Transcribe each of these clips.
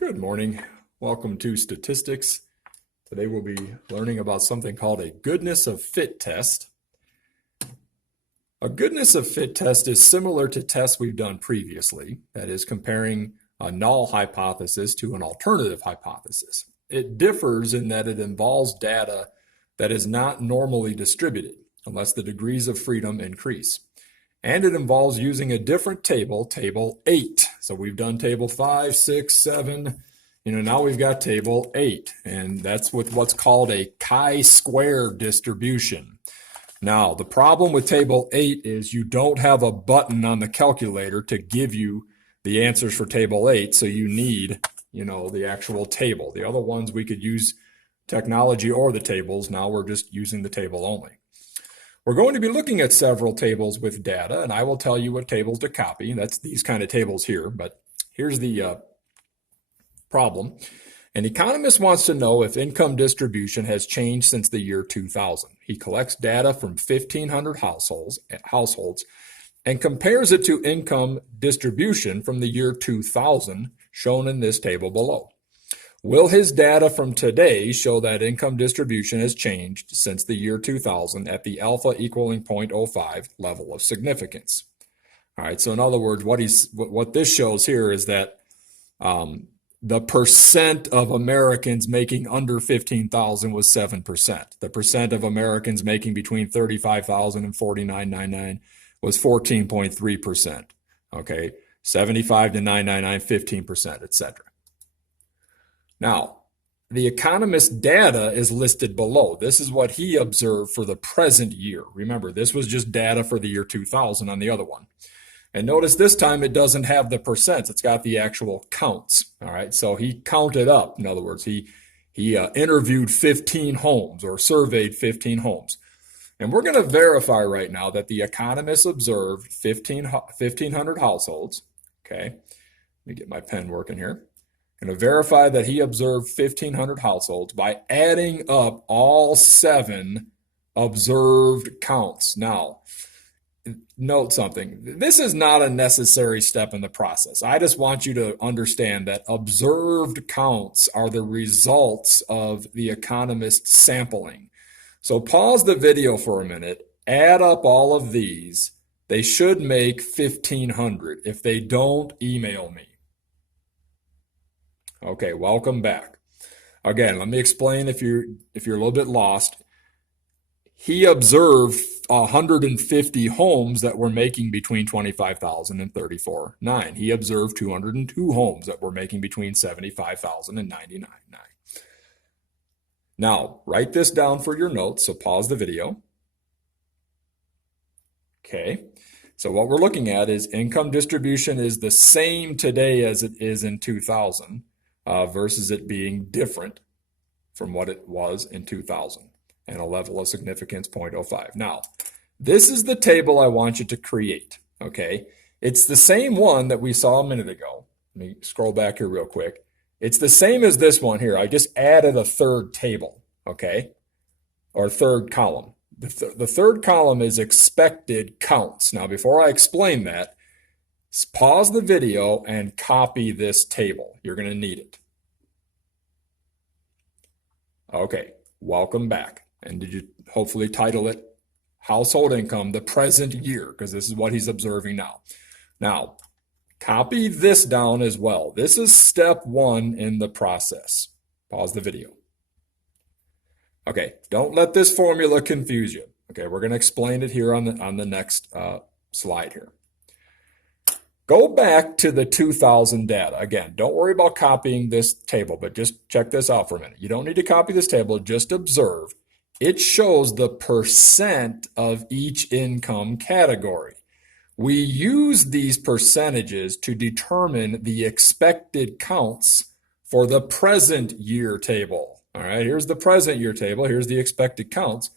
Good morning. Welcome to Statistics. Today we'll be learning about something called a goodness of fit test. A goodness of fit test is similar to tests we've done previously, that is comparing a null hypothesis to an alternative hypothesis. It differs in that it involves data that is not normally distributed unless the degrees of freedom increase. And it involves using a different table, table 8. So we've done table 5, 6, 7. Now we've got table 8, and that's with what's called a chi-square distribution. Now, the problem with table 8 is you don't have a button on the calculator to give you the answers for table 8, so you need, the actual table. The other ones we could use technology or the tables. Now we're just using the table only. We're going to be looking at several tables with data, and I will tell you what tables to copy. That's these kind of tables here, but here's the problem. An economist wants to know if income distribution has changed since the year 2000. He collects data from 1,500 households and compares it to income distribution from the year 2000, shown in this table below. Will his data from today show that income distribution has changed since the year 2000 at the alpha equaling 0.05 level of significance? All right, so in other words, what this shows here is that the percent of Americans making under 15,000 was 7%. The percent of Americans making between 35,000 and 49,999 was 14.3%. Okay, 75 to 999, 15%, etc. Now, the economist's data is listed below. This is what he observed for the present year. Remember, this was just data for the year 2000 on the other one. And notice this time it doesn't have the percents. It's got the actual counts. All right, so he counted up. In other words, he interviewed 15 homes or surveyed 15 homes. And we're going to verify right now that the economist observed 1,500 households. Okay, let me get my pen working here. Going to verify that he observed 1,500 households by adding up all 7 observed counts. Now, note something. This is not a necessary step in the process. I just want you to understand that observed counts are the results of the economist's sampling. So pause the video for a minute, add up all of these. They should make 1,500. If they don't, email me. Okay, welcome back. Again, let me explain if you're a little bit lost. He observed 150 homes that were making between 25,000 and 34,900. He observed 202 homes that were making between 75,000 and 99,900. Now, write this down for your notes, so pause the video. Okay, so what we're looking at is income distribution is the same today as it is in 2000. Versus it being different from what it was in 2000, and a level of significance 0.05. Now, this is the table I want you to create, okay? It's the same one that we saw a minute ago. Let me scroll back here real quick. It's the same as this one here. I just added a third table, okay? Or third column. The third column is expected counts. Now, before I explain that, pause the video and copy this table. You're going to need it. Okay, welcome back. And did you hopefully title it Household Income, the present year, because this is what he's observing now. Now, copy this down as well. This is step 1 in the process. Pause the video. Okay, don't let this formula confuse you. Okay, we're going to explain it here on the next slide here. Go back to the 2000 data. Again, don't worry about copying this table, but just check this out for a minute. You don't need to copy this table, just observe. It shows the percent of each income category. We use these percentages to determine the expected counts for the present year table. All right, here's the present year table. Here's the expected counts.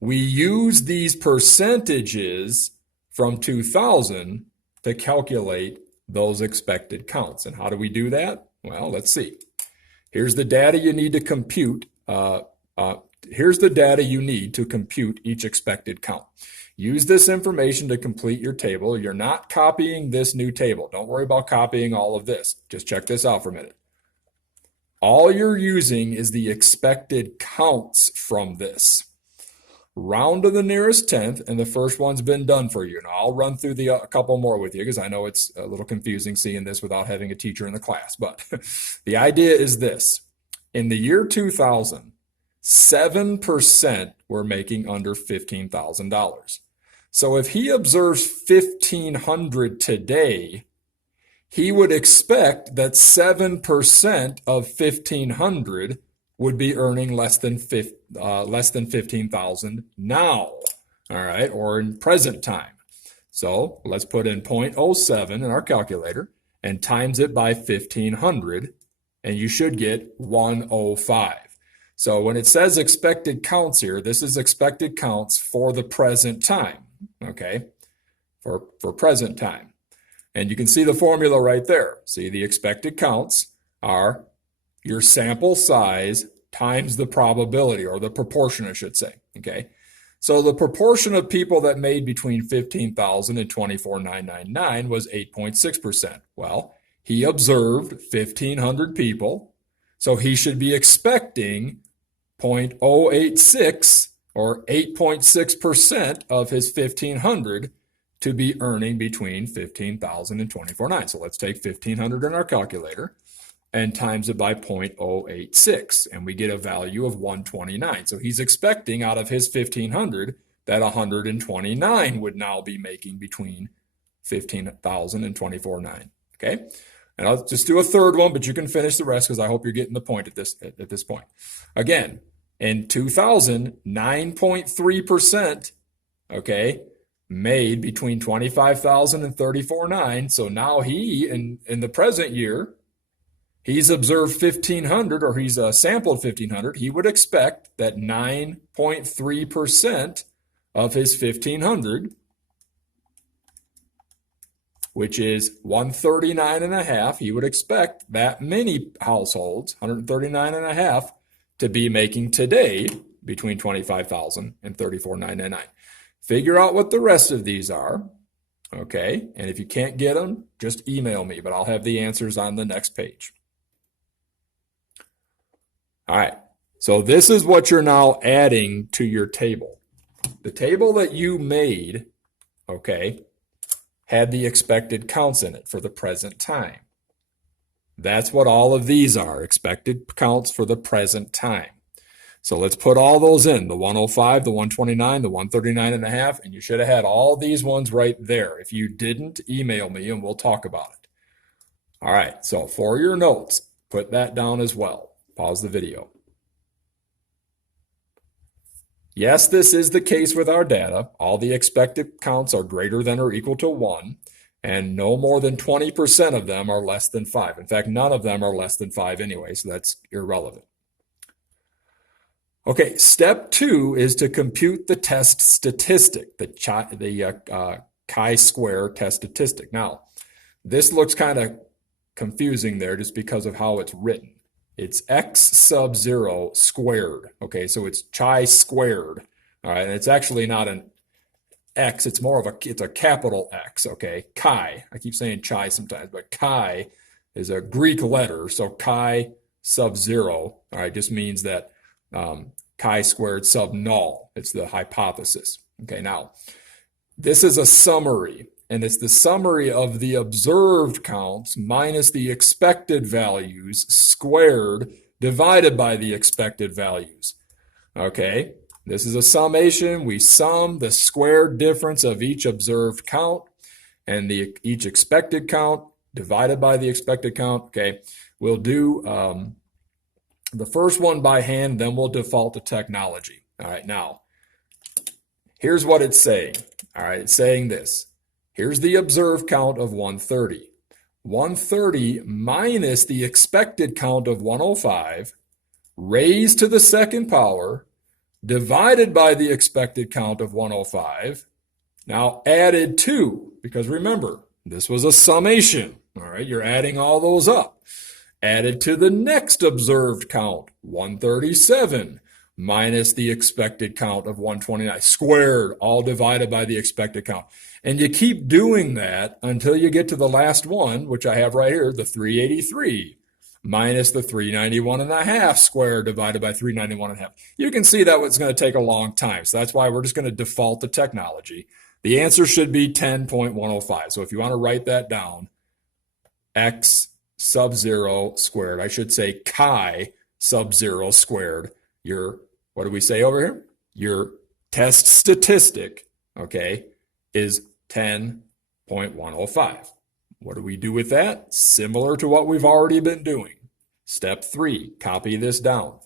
We use these percentages from 2000 to calculate those expected counts. And how do we do that? Well, let's see. Here's the data you need to compute. Here's the data you need to compute each expected count. Use this information to complete your table. You're not copying this new table. Don't worry about copying all of this. Just check this out for a minute. All you're using is the expected counts from this. Round to the nearest tenth, and the first one's been done for you. Now, I'll run through a couple more with you because I know it's a little confusing seeing this without having a teacher in the class. But the idea is this. In the year 2000, 7% were making under $15,000. So if he observes 1,500 today, he would expect that 7% of 1,500 would be earning less than 15,000 now, all right, or in present time. So let's put in 0.07 in our calculator and times it by 1,500, and you should get 105. So when it says expected counts here, this is expected counts for the present time, okay, for present time. And you can see the formula right there. See, the expected counts are your sample size times the probability, or the proportion, I should say, okay? So the proportion of people that made between 15,000 and 24,999 was 8.6%. Well, he observed 1,500 people, so he should be expecting 0.086 or 8.6% of his 1,500 to be earning between 15,000 and 24,999. So let's take 1,500 in our calculator and times it by 0.086, and we get a value of 129. So he's expecting out of his 1,500 that 129 would now be making between 15,000 and 24,999. Okay, and I'll just do a third one, but you can finish the rest because I hope you're getting the point at this point. Again, in 2000, 9.3%, okay, made between 25,000 and 34,999. So now he, in the present year, he's observed 1,500, or he's sampled 1,500. He would expect that 9.3% of his 1,500, which is 139.5, he would expect that many households, 139.5, to be making today between 25,000 and 34,999. Figure out what the rest of these are, okay? And if you can't get them, just email me, but I'll have the answers on the next page. All right, so this is what you're now adding to your table. The table that you made, okay, had the expected counts in it for the present time. That's what all of these are, expected counts for the present time. So let's put all those in, the 105, the 129, the 139.5, and you should have had all these ones right there. If you didn't, email me and we'll talk about it. All right, so for your notes, put that down as well. Pause the video. Yes, this is the case with our data. All the expected counts are greater than or equal to 1, and no more than 20% of them are less than 5. In fact, none of them are less than 5 anyway, so that's irrelevant. Okay, step 2 is to compute the test statistic, the chi-square test statistic. Now, this looks kind of confusing there just because of how it's written. It's x sub 0 squared. Okay, so it's chi squared. All right, and it's actually not an x, it's more of it's a capital X, okay? Chi, I keep saying chi sometimes, but chi is a Greek letter, so chi sub 0, all right, just means that chi squared sub null. It's the hypothesis. Okay, now, this is a summary, and it's the summary of the observed counts minus the expected values squared divided by the expected values. Okay, this is a summation. We sum the squared difference of each observed count and each expected count divided by the expected count. Okay, we'll do the first one by hand, then we'll default to technology. All right, now, here's what it's saying. All right, it's saying this. Here's the observed count of 130. 130 minus the expected count of 105 raised to the second power divided by the expected count of 105. Now added to, because remember, this was a summation. All right, you're adding all those up. Added to the next observed count, 137, minus the expected count of 129, squared, all divided by the expected count. And you keep doing that until you get to the last one, which I have right here, the 383, minus the 391.5 squared divided by 391.5. You can see that it's going to take a long time. So that's why we're just going to default to technology. The answer should be 10.105. So if you want to write that down, x sub 0 squared, I should say chi sub 0 squared. Your, what do we say over here? Your test statistic, okay, is 10.105. What do we do with that? Similar to what we've already been doing. Step 3, copy this down.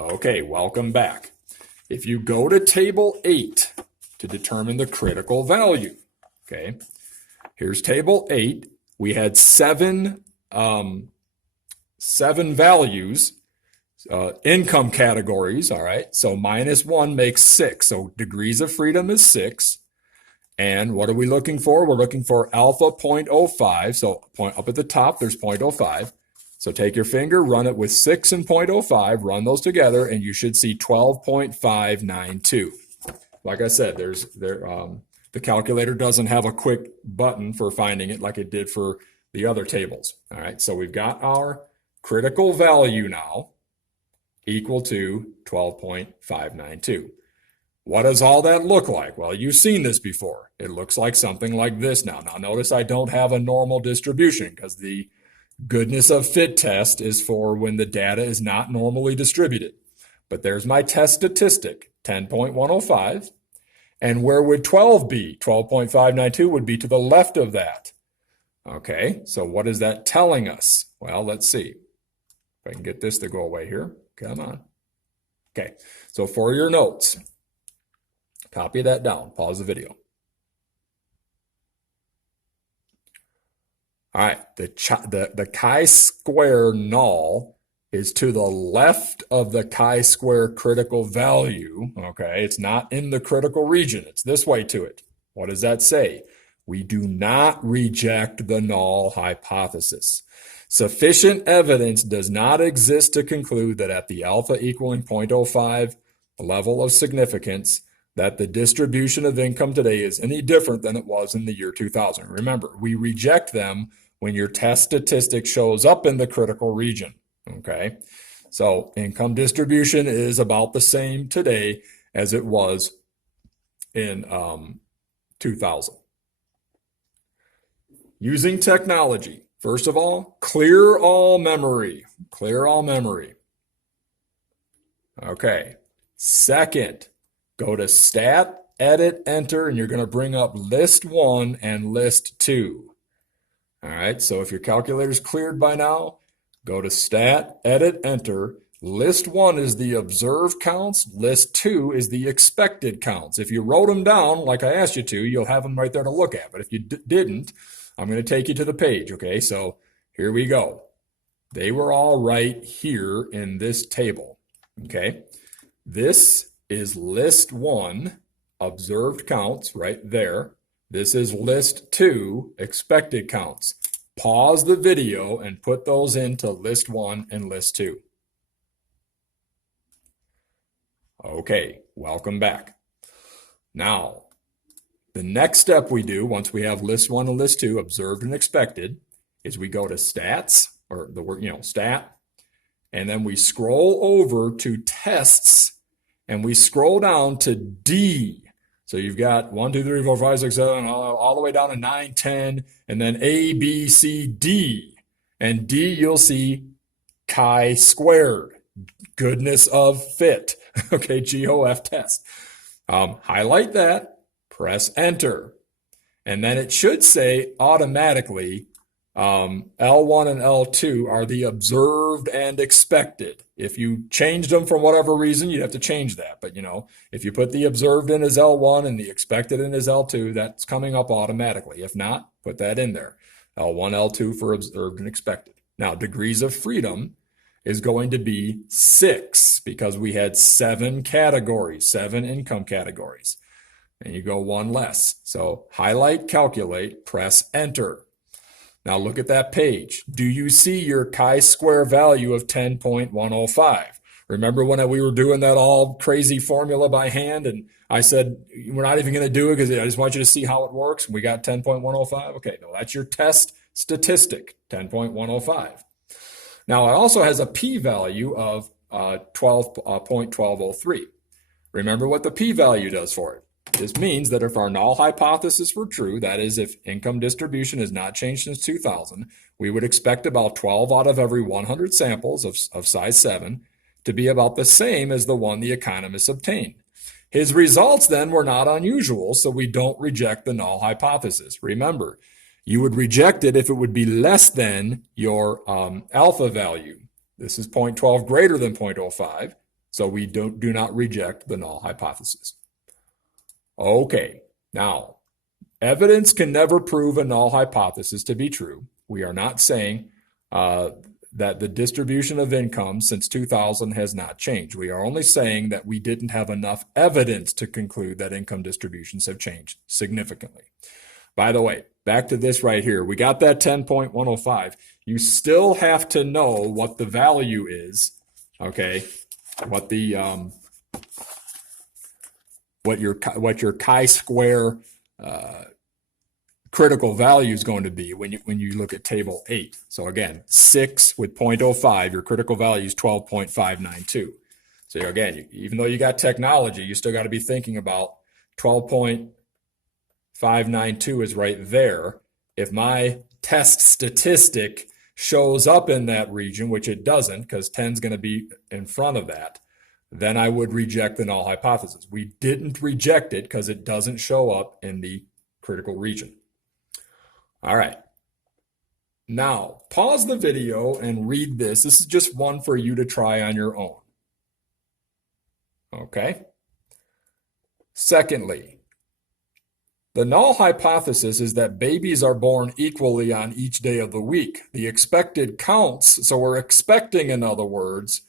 Okay, welcome back. If you go to table 8 to determine the critical value, okay, here's table 8. We had seven values, income categories, all right? So -1 makes 6. So degrees of freedom is 6. And what are we looking for? We're looking for alpha 0.05. So point up at the top, there's 0.05. So take your finger, run it with 6 and 0.05, run those together, and you should see 12.592. Like I said, the calculator doesn't have a quick button for finding it like it did for the other tables. All right, so we've got our critical value now equal to 12.592. What does all that look like? Well, you've seen this before. It looks like something like this now. Now notice I don't have a normal distribution because the goodness of fit test is for when the data is not normally distributed. But there's my test statistic, 10.105. And where would 12 be? 12.592 would be to the left of that. Okay, so what is that telling us? Well, let's see. If I can get this to go away here. Come on. Okay, so for your notes, copy that down. Pause the video. All right, the chi-square null is to the left of the chi-square critical value, okay? It's not in the critical region. It's this way to it. What does that say? We do not reject the null hypothesis. Sufficient evidence does not exist to conclude that at the alpha equaling 0.05 level of significance, that the distribution of income today is any different than it was in the year 2000. Remember, we reject them when your test statistic shows up in the critical region, okay? So income distribution is about the same today as it was in 2000. Using technology, first of all, clear all memory. Clear all memory. Okay. Second, go to Stat, Edit, Enter, and you're going to bring up List 1 and List 2. All right, so if your calculator's cleared by now, go to Stat, Edit, Enter. List 1 is the observed counts. List 2 is the expected counts. If you wrote them down like I asked you to, you'll have them right there to look at. But if you didn't, I'm going to take you to the page, okay? So here we go. They were all right here in this table, okay? This is List 1, observed counts right there. This is List 2, expected counts. Pause the video and put those into List 1 and List 2. Okay, welcome back. Now, the next step we do once we have List 1 and List 2, observed and expected, is we go to Stats, or the word, Stat, and then we scroll over to Tests, and we scroll down to D. So you've got 1, 2, 3, 4, 5, 6, 7, all the way down to 9, 10, and then A, B, C, D. And D, you'll see chi-squared, goodness of fit, okay, GOF test. Highlight that, press Enter, and then it should say automatically L1 and L2 are the observed and expected. If you changed them for whatever reason, you'd have to change that. But, if you put the observed in as L1 and the expected in as L2, that's coming up automatically. If not, put that in there. L1, L2 for observed and expected. Now, degrees of freedom is going to be 6 because we had 7 categories, 7 income categories. And you go one less. So highlight, calculate, press Enter. Now look at that page. Do you see your chi-square value of 10.105? Remember when we were doing that all crazy formula by hand and I said, we're not even going to do it because I just want you to see how it works. We got 10.105. Okay, no, that's your test statistic, 10.105. Now, it also has a p-value of 12.1203. Remember what the p-value does for it. This means that if our null hypothesis were true, that is, if income distribution has not changed since 2000, we would expect about 12 out of every 100 samples of size 7 to be about the same as the one the economist obtained. His results then were not unusual, so we don't reject the null hypothesis. Remember, you would reject it if it would be less than your alpha value. This is 0.12 greater than 0.05, so we do not reject the null hypothesis. Okay, now, evidence can never prove a null hypothesis to be true. We are not saying that the distribution of income since 2000 has not changed. We are only saying that we didn't have enough evidence to conclude that income distributions have changed significantly. By the way, back to this right here. We got that 10.105. You still have to know what the value is, okay? What the what your chi-square critical value is going to be when you look at table 8. So again, 6 with 0.05, your critical value is 12.592. So again, even though you got technology, you still got to be thinking about 12.592 is right there. If my test statistic shows up in that region, which it doesn't because 10 is going to be in front of that, then I would reject the null hypothesis. We didn't reject it because it doesn't show up in the critical region. All right. Now, pause the video and read this. This is just one for you to try on your own. Okay. Secondly, the null hypothesis is that babies are born equally on each day of the week. The expected counts, so we're expecting, in other words,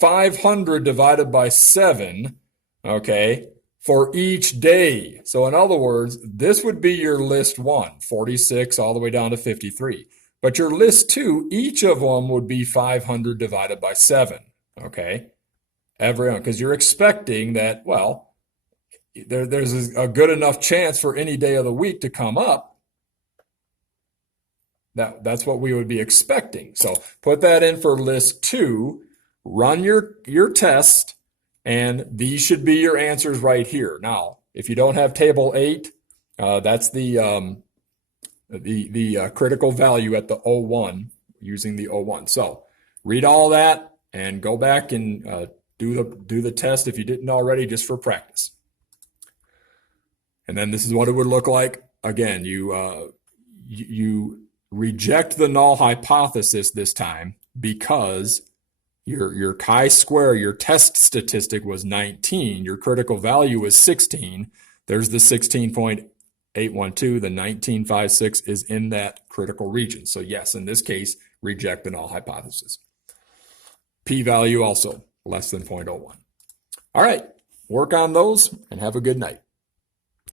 500 divided by 7, okay, for each day. So in other words, this would be your list 1, 46 all the way down to 53. But your list 2, each of them would be 500 divided by 7, okay? Everyone, because you're expecting that, well, there's a good enough chance for any day of the week to come up. That's what we would be expecting. So put that in for list 2. Run your test, and these should be your answers right here. Now, if you don't have table 8, that's the critical value at the 01, using the 01. So read all that and go back and do the test if you didn't already, just for practice. And then this is what it would look like. Again, you reject the null hypothesis this time because your chi-square, your test statistic was 19. Your critical value was 16. There's the 16.812. The 1956 is in that critical region. So yes, in this case, reject the null hypothesis. P-value also less than 0.01. All right, work on those and have a good night.